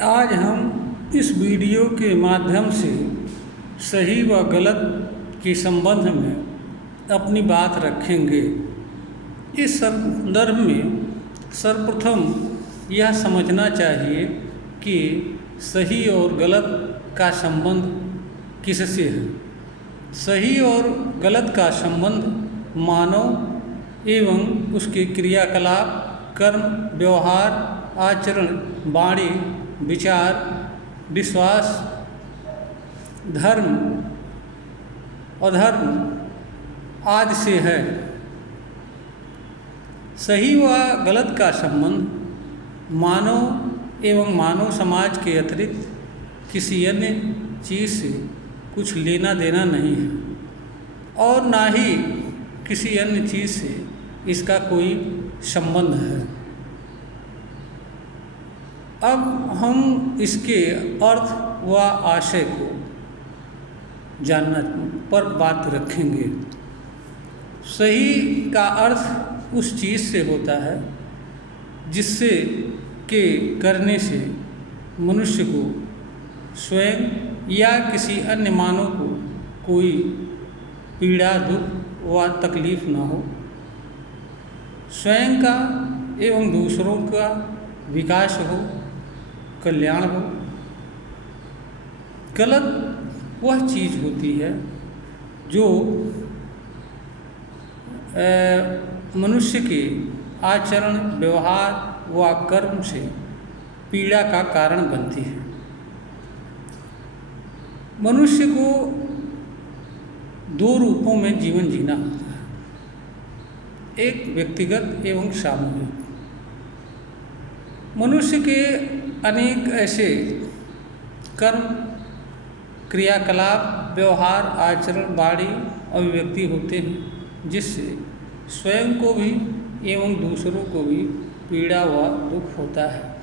आज हम इस वीडियो के माध्यम से सही व गलत के संबंध में अपनी बात रखेंगे। इस संदर्भ में सर्वप्रथम यह समझना चाहिए कि सही और गलत का संबंध किससे है। सही और गलत का संबंध मानव एवं उसके क्रियाकलाप, कर्म, व्यवहार, आचरण, वाणी, विचार, विश्वास, धर्म, अधर्म आदि से है। सही व गलत का संबंध मानव एवं मानव समाज के अतिरिक्त किसी अन्य चीज़ से कुछ लेना देना नहीं है और ना ही किसी अन्य चीज़ से इसका कोई संबंध है। अब हम इसके अर्थ व आशय को जानना पर बात रखेंगे। सही का अर्थ उस चीज़ से होता है जिससे के करने से मनुष्य को स्वयं या किसी अन्य मानव को कोई पीड़ा, दुख व तकलीफ न हो, स्वयं का एवं दूसरों का विकास हो, कल्याण हो। गलत वह चीज़ होती है जो मनुष्य के आचरण, व्यवहार व कर्म से पीड़ा का कारण बनती है। मनुष्य को दो रूपों में जीवन जीना होता है, एक व्यक्तिगत एवं सामूहिक। मनुष्य के अनेक ऐसे कर्म, क्रियाकलाप, व्यवहार, आचरण, वाणी, अभिव्यक्ति होते हैं जिससे स्वयं को भी एवं दूसरों को भी पीड़ा व दुख होता है।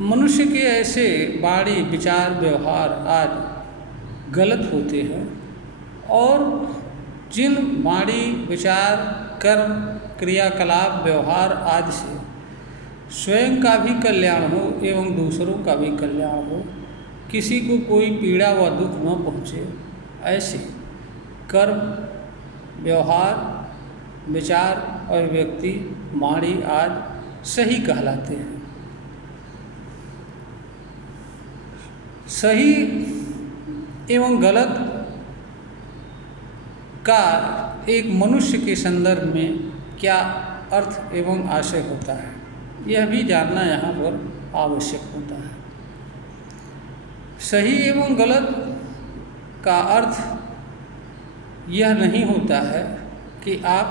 मनुष्य के ऐसे वाणी, विचार, व्यवहार आदि गलत होते हैं और जिन वाणी, विचार, कर्म, क्रियाकलाप, व्यवहार आदि से स्वयं का भी कल्याण हो एवं दूसरों का भी कल्याण हो, किसी को कोई पीड़ा व दुख न पहुँचे, ऐसे कर्म, व्यवहार, विचार, अभिव्यक्ति, वाणी आदि सही कहलाते हैं। सही एवं गलत का एक मनुष्य के संदर्भ में क्या अर्थ एवं आशय होता है, यह भी जानना यहाँ पर आवश्यक होता है। सही एवं गलत का अर्थ यह नहीं होता है कि आप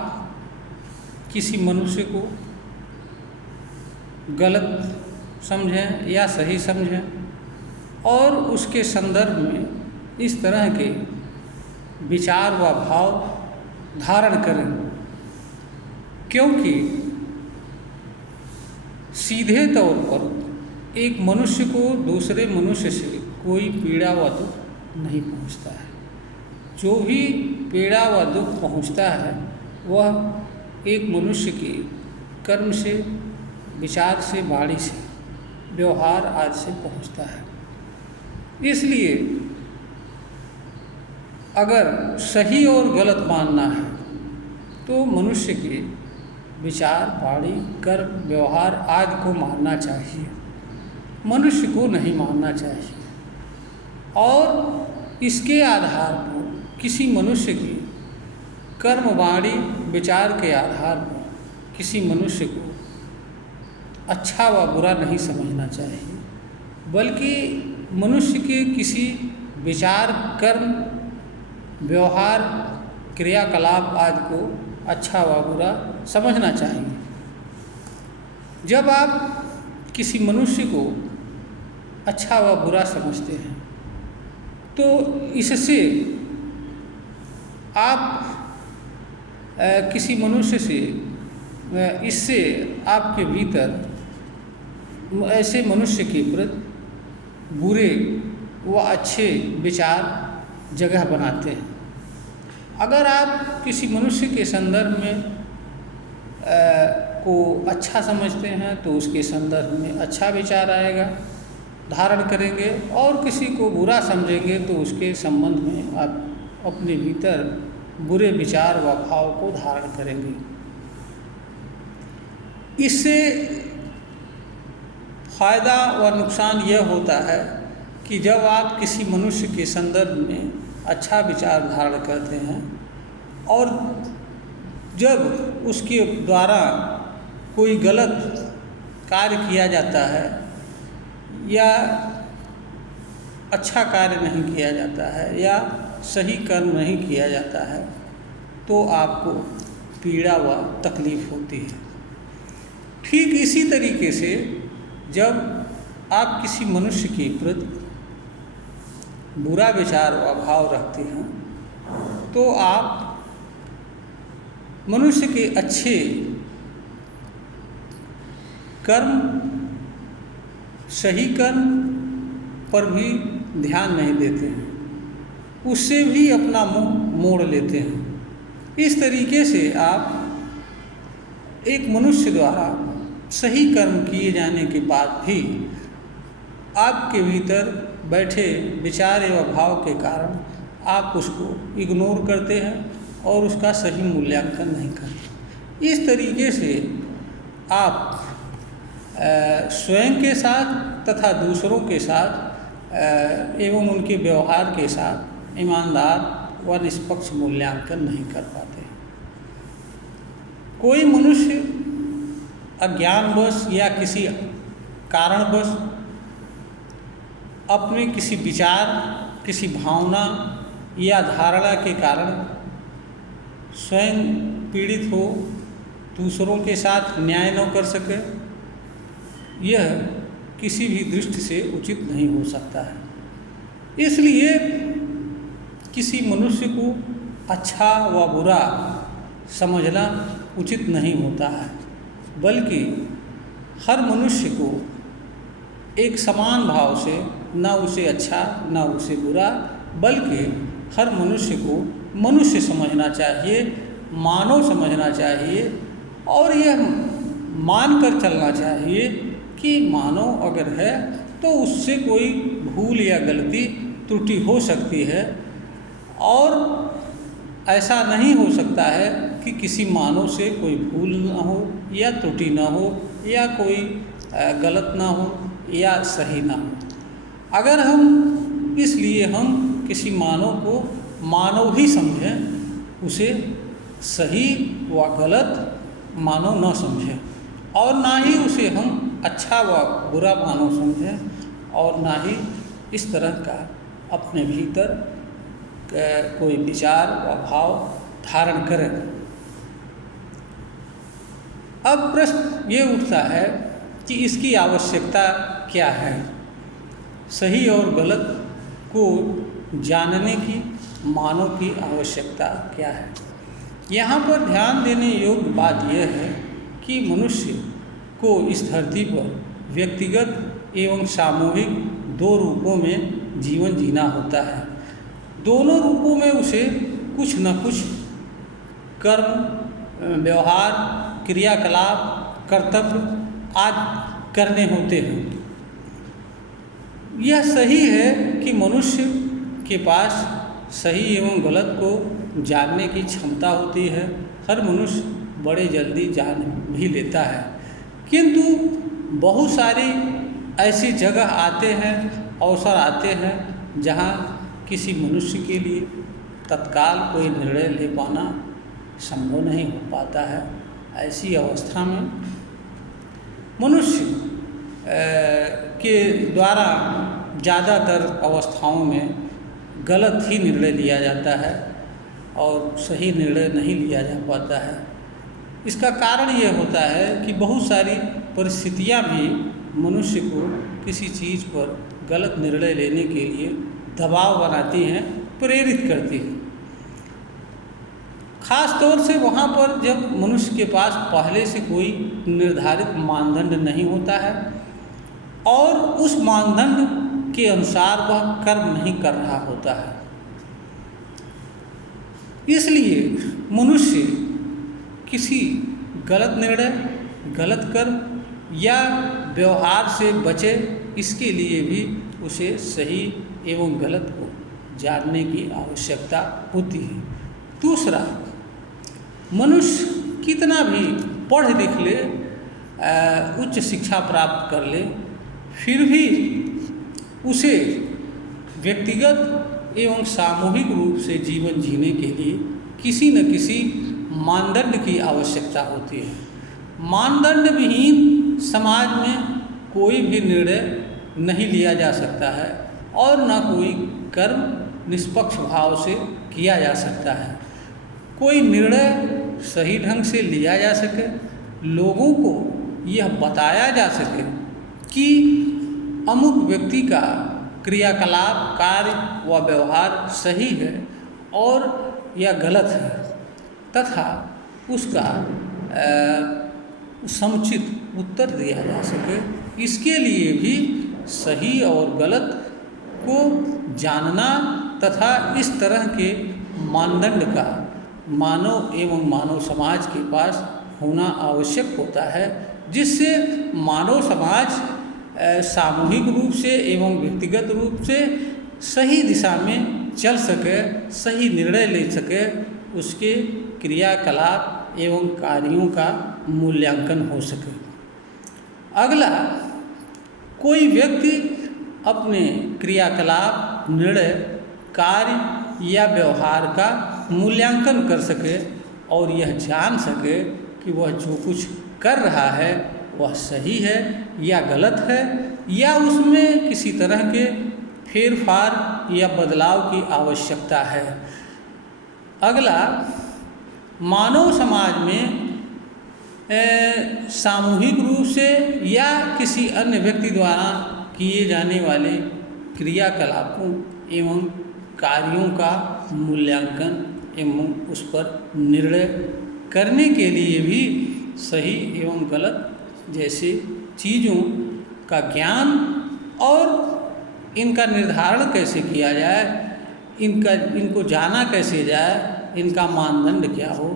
किसी मनुष्य को गलत समझें या सही समझें और उसके संदर्भ में इस तरह के विचार व भाव धारण करें, क्योंकि सीधे तौर पर एक मनुष्य को दूसरे मनुष्य से कोई पीड़ा व दुख नहीं पहुंचता है। जो भी पीड़ा व दुख पहुंचता है वह एक मनुष्य के कर्म से, विचार से, वाणी से, व्यवहार आदि से पहुंचता है। इसलिए अगर सही और गलत मानना है तो मनुष्य के विचार, वाणी, कर्म, व्यवहार आदि को मानना चाहिए, मनुष्य को नहीं मानना चाहिए। और इसके आधार पर किसी मनुष्य के कर्म, वाणी, विचार के आधार पर किसी मनुष्य को अच्छा व बुरा नहीं समझना चाहिए, बल्कि मनुष्य के किसी विचार, कर्म, व्यवहार, क्रियाकलाप आदि को अच्छा व बुरा समझना चाहिए। जब आप किसी मनुष्य को अच्छा व बुरा समझते हैं तो इससे आप किसी मनुष्य से इससे आपके भीतर ऐसे मनुष्य के प्रति बुरे व अच्छे विचार जगह बनाते हैं। अगर आप किसी मनुष्य के संदर्भ में को अच्छा समझते हैं तो उसके संदर्भ में अच्छा विचार आएगा, धारण करेंगे, और किसी को बुरा समझेंगे तो उसके संबंध में आप अपने भीतर बुरे विचार व भाव को धारण करेंगे। इससे फायदा व नुकसान यह होता है कि जब आप किसी मनुष्य के संदर्भ में अच्छा विचार धारण करते हैं और जब उसके द्वारा कोई गलत कार्य किया जाता है या अच्छा कार्य नहीं किया जाता है या सही कर्म नहीं किया जाता है तो आपको पीड़ा व तकलीफ होती है। ठीक इसी तरीके से जब आप किसी मनुष्य के प्रति बुरा विचार व भाव रखते हैं तो आप मनुष्य के अच्छे कर्म, सही कर्म पर भी ध्यान नहीं देते हैं, उससे भी अपना मुंह मोड़ लेते हैं। इस तरीके से आप एक मनुष्य द्वारा सही कर्म किए जाने के बाद भी आपके भीतर बैठे विचार एवं भाव के कारण आप उसको इग्नोर करते हैं और उसका सही मूल्यांकन नहीं करते। इस तरीके से आप स्वयं के साथ तथा दूसरों के साथ एवं उनके व्यवहार के साथ ईमानदार व निष्पक्ष मूल्यांकन नहीं कर पाते। कोई मनुष्य अज्ञानवश या किसी कारणवश अपने किसी विचार, किसी भावना या धारणा के कारण स्वयं पीड़ित हो, दूसरों के साथ न्याय न कर सके, यह किसी भी दृष्टि से उचित नहीं हो सकता है। इसलिए किसी मनुष्य को अच्छा व बुरा समझना उचित नहीं होता है, बल्कि हर मनुष्य को एक समान भाव से न उसे अच्छा न उसे बुरा, बल्कि हर मनुष्य को मनुष्य समझना चाहिए, मानव समझना चाहिए और यह मानकर चलना चाहिए कि मानव अगर है तो उससे कोई भूल या गलती त्रुटि हो सकती है और ऐसा नहीं हो सकता है कि किसी मानव से कोई भूल ना हो या त्रुटि ना हो या कोई गलत ना हो या सही ना हो। अगर हम इसलिए हम किसी मानव को मानव ही समझें, उसे सही व गलत मानव न समझें और ना ही उसे हम अच्छा व बुरा मानव समझें और ना ही इस तरह का अपने भीतर कोई विचार व भाव धारण करें। अब प्रश्न ये उठता है कि इसकी आवश्यकता क्या है, सही और गलत को जानने की मानव की आवश्यकता क्या है। यहाँ पर ध्यान देने योग्य बात यह है कि मनुष्य को इस धरती पर व्यक्तिगत एवं सामूहिक दो रूपों में जीवन जीना होता है। दोनों रूपों में उसे कुछ न कुछ कर्म, व्यवहार, क्रियाकलाप, कर्तव्य आदि करने होते हैं। यह सही है कि मनुष्य के पास सही एवं गलत को जानने की क्षमता होती है। हर मनुष्य बड़े जल्दी जान भी लेता है, किंतु बहुत सारी ऐसी जगह आते हैं, अवसर आते हैं जहाँ किसी मनुष्य के लिए तत्काल कोई निर्णय ले पाना संभव नहीं हो पाता है। ऐसी अवस्था में मनुष्य के द्वारा ज़्यादातर अवस्थाओं में गलत ही निर्णय लिया जाता है और सही निर्णय नहीं लिया जा पाता है। इसका कारण यह होता है कि बहुत सारी परिस्थितियां भी मनुष्य को किसी चीज़ पर गलत निर्णय लेने के लिए दबाव बनाती हैं, प्रेरित करती हैं। खास तौर से वहाँ पर जब मनुष्य के पास पहले से कोई निर्धारित मानदंड नहीं होता है और उस मानदंड के अनुसार वह कर्म नहीं कर रहा होता है। इसलिए मनुष्य किसी गलत निर्णय गलत कर्म या व्यवहार से बचे, इसके लिए भी उसे सही एवं गलत को जानने की आवश्यकता होती है। दूसरा, मनुष्य कितना भी पढ़ लिख ले, उच्च शिक्षा प्राप्त कर ले, फिर भी उसे व्यक्तिगत एवं सामूहिक रूप से जीवन जीने के लिए किसी न किसी मानदंड की आवश्यकता होती है। मानदंड विहीन समाज में कोई भी निर्णय नहीं लिया जा सकता है और न कोई कर्म निष्पक्ष भाव से किया जा सकता है। कोई निर्णय सही ढंग से लिया जा सके, लोगों को यह बताया जा सके कि अमुक व्यक्ति का क्रियाकलाप, कार्य व व्यवहार सही है और या गलत है, तथा उसका समुचित उत्तर दिया जा सके। इसके लिए भी सही और गलत को जानना तथा इस तरह के मानदंड का मानव एवं मानव समाज के पास होना आवश्यक होता है, जिससे मानव समाज सामूहिक रूप से एवं व्यक्तिगत रूप से सही दिशा में चल सके, सही निर्णय ले सके, उसके क्रियाकलाप एवं कार्यों का मूल्यांकन हो सके। अगला, कोई व्यक्ति अपने क्रियाकलाप, निर्णय, कार्य या व्यवहार का मूल्यांकन कर सके और यह जान सके कि वह जो कुछ कर रहा है वह सही है या गलत है, या उसमें किसी तरह के फेरफार या बदलाव की आवश्यकता है। अगला, मानव समाज में सामूहिक रूप से या किसी अन्य व्यक्ति द्वारा किए जाने वाले क्रियाकलापों एवं कार्यों का मूल्यांकन एवं उस पर निर्णय करने के लिए भी सही एवं गलत जैसे चीज़ों का ज्ञान और इनका निर्धारण कैसे किया जाए, इनको जाना कैसे जाए, इनका मानदंड क्या हो,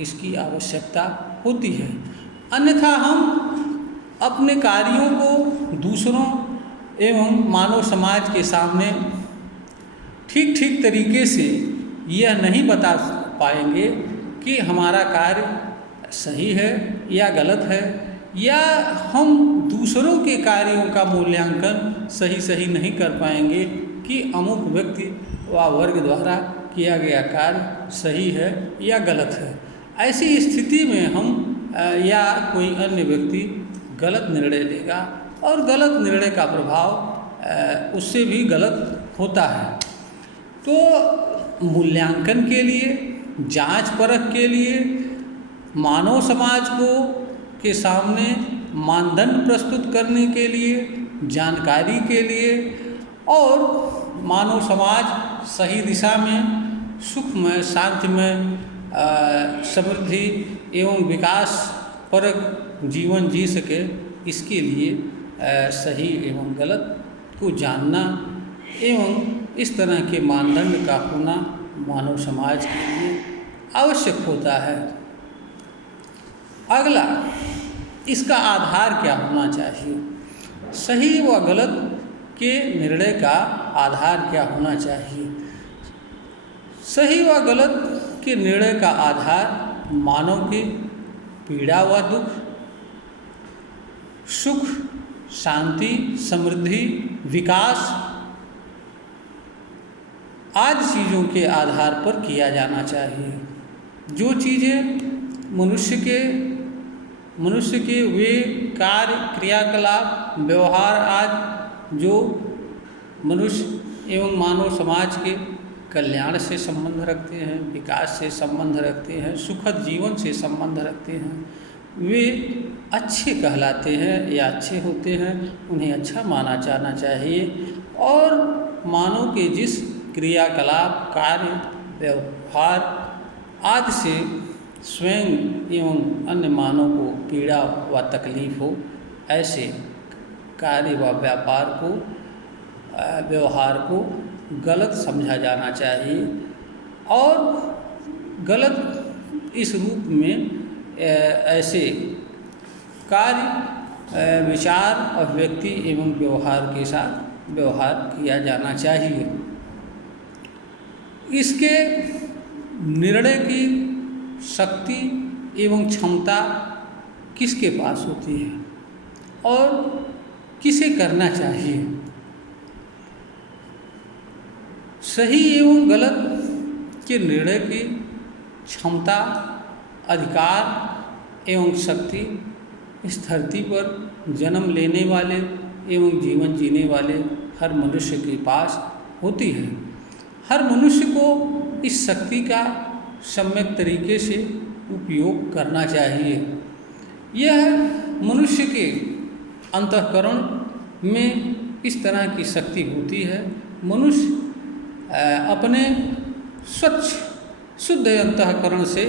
इसकी आवश्यकता होती है। अन्यथा हम अपने कार्यों को दूसरों एवं मानव समाज के सामने ठीक ठीक तरीके से यह नहीं बता पाएंगे कि हमारा कार्य सही है या गलत है, या हम दूसरों के कार्यों का मूल्यांकन सही नहीं कर पाएंगे कि अमुक व्यक्ति व वर्ग द्वारा किया गया कार्य सही है या गलत है। ऐसी स्थिति में हम या कोई अन्य व्यक्ति गलत निर्णय लेगा और गलत निर्णय का प्रभाव उससे भी गलत होता है। तो मूल्यांकन के लिए, जांच परख के लिए, मानव समाज को के सामने मानदंड प्रस्तुत करने के लिए, जानकारी के लिए और मानव समाज सही दिशा में सुखमय, शांतिमय, समृद्धि एवं विकास परक जीवन जी सके, इसके लिए सही एवं गलत को जानना एवं इस तरह के मानदंड का होना मानव समाज के लिए आवश्यक होता है। अगला, इसका आधार क्या होना चाहिए? सही व गलत के निर्णय का आधार क्या होना चाहिए? सही व गलत के निर्णय का आधार मानव की पीड़ा व दुख, सुख, शांति, समृद्धि, विकास आदि चीज़ों के आधार पर किया जाना चाहिए। जो चीज़ें मनुष्य के वे कार्य, क्रियाकलाप, व्यवहार आदि जो मनुष्य एवं मानव समाज के कल्याण से संबंध रखते हैं, विकास से संबंध रखते हैं, सुखद जीवन से संबंध रखते हैं, वे अच्छे कहलाते हैं या अच्छे होते हैं, उन्हें अच्छा माना जाना चाहिए। और मानव के जिस क्रियाकलाप, कार्य, व्यवहार आदि से स्वयं एवं अन्य मानव को पीड़ा व तकलीफ हो, ऐसे कार्य व व्यापार को, व्यवहार को गलत समझा जाना चाहिए। और गलत इस रूप में ऐसे कार्य, विचार, अभिव्यक्ति एवं व्यवहार के साथ व्यवहार किया जाना चाहिए। इसके निर्णय की शक्ति एवं क्षमता किसके पास होती है और किसे करना चाहिए। सही एवं गलत के निर्णय की क्षमता, अधिकार एवं शक्ति इस धरती पर जन्म लेने वाले एवं जीवन जीने वाले हर मनुष्य के पास होती है। हर मनुष्य को इस शक्ति का सम्यक तरीके से उपयोग करना चाहिए। यह मनुष्य के अंतःकरण में इस तरह की शक्ति होती है। मनुष्य अपने स्वच्छ शुद्ध अंतःकरण से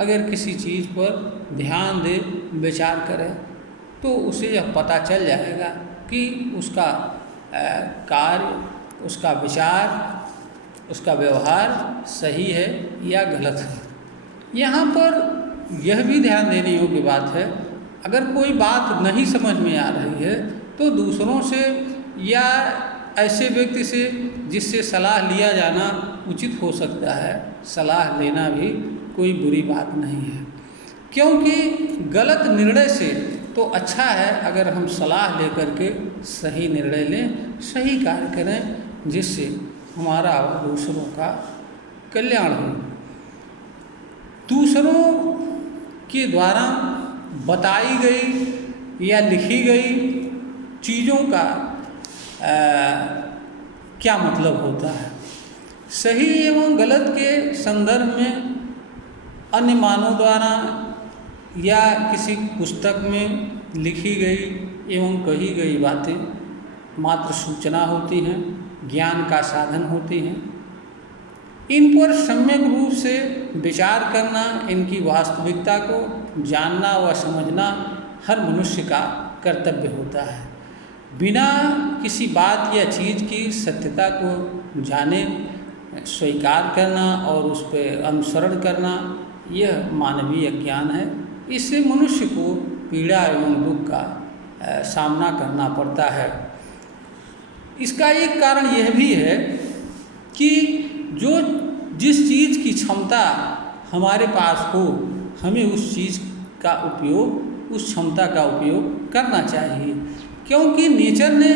अगर किसी चीज़ पर ध्यान दे, विचार करे, तो उसे यह पता चल जाएगा कि उसका कार्य, उसका विचार, उसका व्यवहार सही है या गलत है। यहाँ पर यह भी ध्यान देने योग्य बात है, अगर कोई बात नहीं समझ में आ रही है तो दूसरों से या ऐसे व्यक्ति से जिससे सलाह लिया जाना उचित हो सकता है, सलाह लेना भी कोई बुरी बात नहीं है। क्योंकि गलत निर्णय से तो अच्छा है अगर हम सलाह लेकर के सही निर्णय लें, सही कार्य करें, जिससे हमारा और दूसरों का कल्याण हो। दूसरों के द्वारा बताई गई या लिखी गई चीज़ों का क्या मतलब होता है। सही एवं गलत के संदर्भ में अन्य मानव द्वारा या किसी पुस्तक में लिखी गई एवं कही गई बातें मात्र सूचना होती हैं, ज्ञान का साधन होती हैं। इन पर सम्यक रूप से विचार करना, इनकी वास्तविकता को जानना व समझना हर मनुष्य का कर्तव्य होता है। बिना किसी बात या चीज़ की सत्यता को जाने स्वीकार करना और उस पर अनुसरण करना, यह मानवीय ज्ञान है। इससे मनुष्य को पीड़ा एवं दुख का सामना करना पड़ता है। इसका एक कारण यह भी है कि जिस चीज़ की क्षमता हमारे पास हो, हमें उस चीज़ का उपयोग, उस क्षमता का उपयोग करना चाहिए। क्योंकि नेचर ने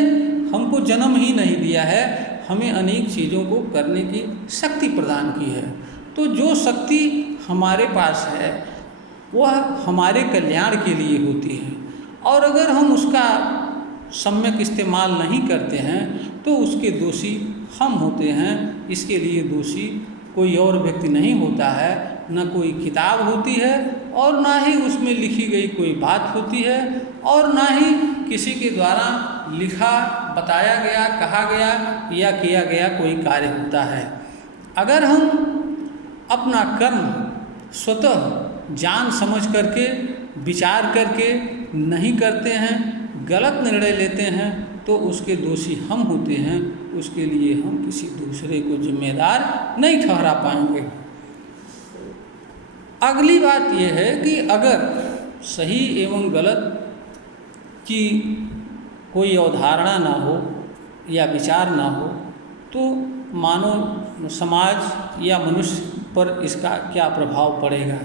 हमको जन्म ही नहीं दिया है, हमें अनेक चीज़ों को करने की शक्ति प्रदान की है। तो जो शक्ति हमारे पास है वह हमारे कल्याण के लिए होती है, और अगर हम उसका सम्यक इस्तेमाल नहीं करते हैं तो उसके दोषी हम होते हैं। इसके लिए दोषी कोई और व्यक्ति नहीं होता है, न कोई किताब होती है और ना ही उसमें लिखी गई कोई बात होती है, और ना ही किसी के द्वारा लिखा, बताया गया, कहा गया या किया गया कोई कार्य होता है। अगर हम अपना कर्म स्वतः जान समझ करके, विचार करके नहीं करते हैं, गलत निर्णय लेते हैं, तो उसके दोषी हम होते हैं। उसके लिए हम किसी दूसरे को जिम्मेदार नहीं ठहरा पाएंगे। अगली बात यह है कि अगर सही एवं गलत की कोई अवधारणा ना हो या विचार ना हो तो मानव समाज या मनुष्य पर इसका क्या प्रभाव पड़ेगा।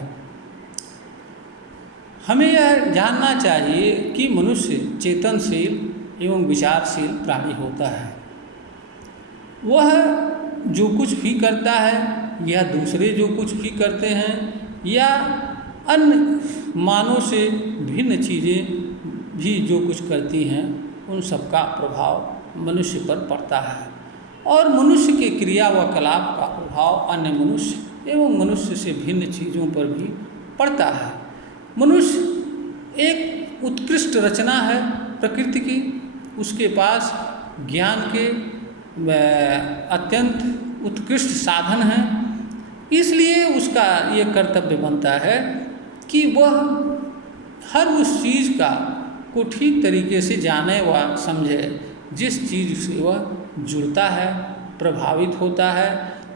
हमें यह जानना चाहिए कि मनुष्य चेतनशील एवं विचारशील प्राणी होता है। वह जो कुछ भी करता है या दूसरे जो कुछ भी करते हैं या अन्य मानव से भिन्न चीज़ें भी जो कुछ करती हैं, उन सब का प्रभाव मनुष्य पर पड़ता है, और मनुष्य के क्रिया व कलाप का प्रभाव अन्य मनुष्य एवं मनुष्य से भिन्न चीज़ों पर भी पड़ता है। मनुष्य एक उत्कृष्ट रचना है प्रकृति की, उसके पास ज्ञान के अत्यंत उत्कृष्ट साधन हैं। इसलिए उसका ये कर्तव्य बनता है कि वह हर उस चीज़ को ठीक तरीके से जाने व समझे जिस चीज़ से वह जुड़ता है, प्रभावित होता है,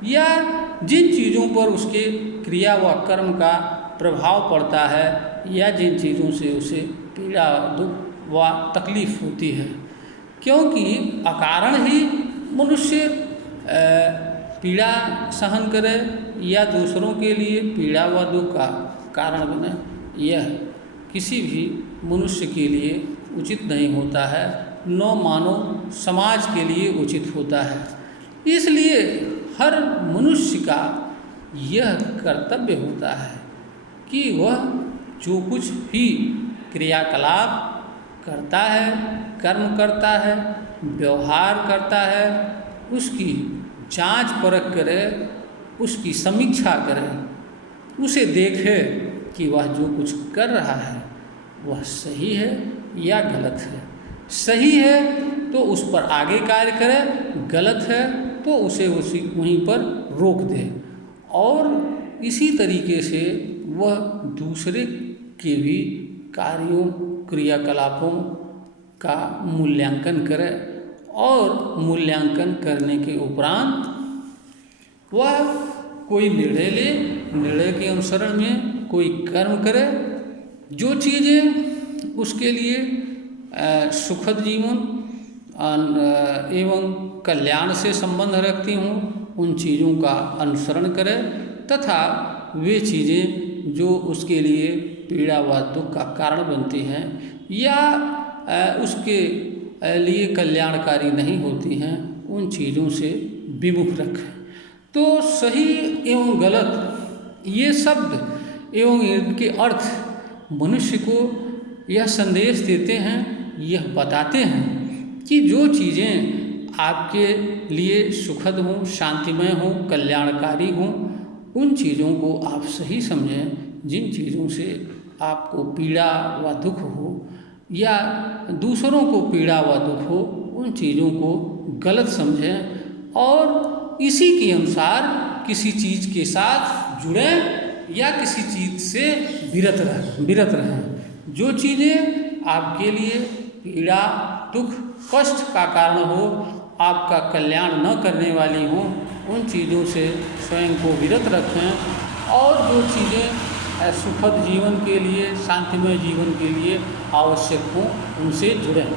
या जिन चीज़ों पर उसके क्रिया व कर्म का प्रभाव पड़ता है, या जिन चीज़ों से उसे पीड़ा, दुख व तकलीफ होती है, क्योंकि अकारण ही मनुष्य पीड़ा सहन करे या दूसरों के लिए पीड़ा व दुख का कारण बने, यह किसी भी मनुष्य के लिए उचित नहीं होता है, न मानव समाज के लिए उचित होता है। इसलिए हर मनुष्य का यह कर्तव्य होता है कि वह जो कुछ भी क्रियाकलाप करता है, कर्म करता है, व्यवहार करता है, उसकी जांच परख करे, उसकी समीक्षा करे, उसे देखे कि वह जो कुछ कर रहा है वह सही है या गलत है। सही है तो उस पर आगे कार्य करे, गलत है तो उसे वहीं पर रोक दे, और इसी तरीके से वह दूसरे के भी कार्यों, क्रियाकलापों का मूल्यांकन करे, और मूल्यांकन करने के उपरांत वह कोई निर्णय ले, निर्णय के अनुसरण में कोई कर्म करे, जो चीज़ें उसके लिए सुखद जीवन एवं कल्याण से संबंध रखती हों, उन चीज़ों का अनुसरण करे, तथा वे चीज़ें जो उसके लिए पीड़ा व दुख का कारण बनती हैं या उसके लिए कल्याणकारी नहीं होती हैं, उन चीज़ों से विमुख रखें। तो सही एवं गलत ये शब्द एवं इनके अर्थ मनुष्य को यह संदेश देते हैं, यह बताते हैं कि जो चीज़ें आपके लिए सुखद हों, शांतिमय हों, कल्याणकारी हों, उन चीज़ों को आप सही समझें। जिन चीज़ों से आपको पीड़ा व दुख हो या दूसरों को पीड़ा व दुख हो, उन चीज़ों को गलत समझें और इसी के अनुसार किसी चीज़ के साथ जुड़ें या किसी चीज़ से विरत रहें। जो चीज़ें आपके लिए पीड़ा, दुख, कष्ट का कारण हो, आपका कल्याण न करने वाली हों, उन चीज़ों से स्वयं को विरत रखें, और जो चीज़ें सुखद जीवन के लिए, शांतिमय जीवन के लिए आवश्यक हों, उनसे जुड़ें।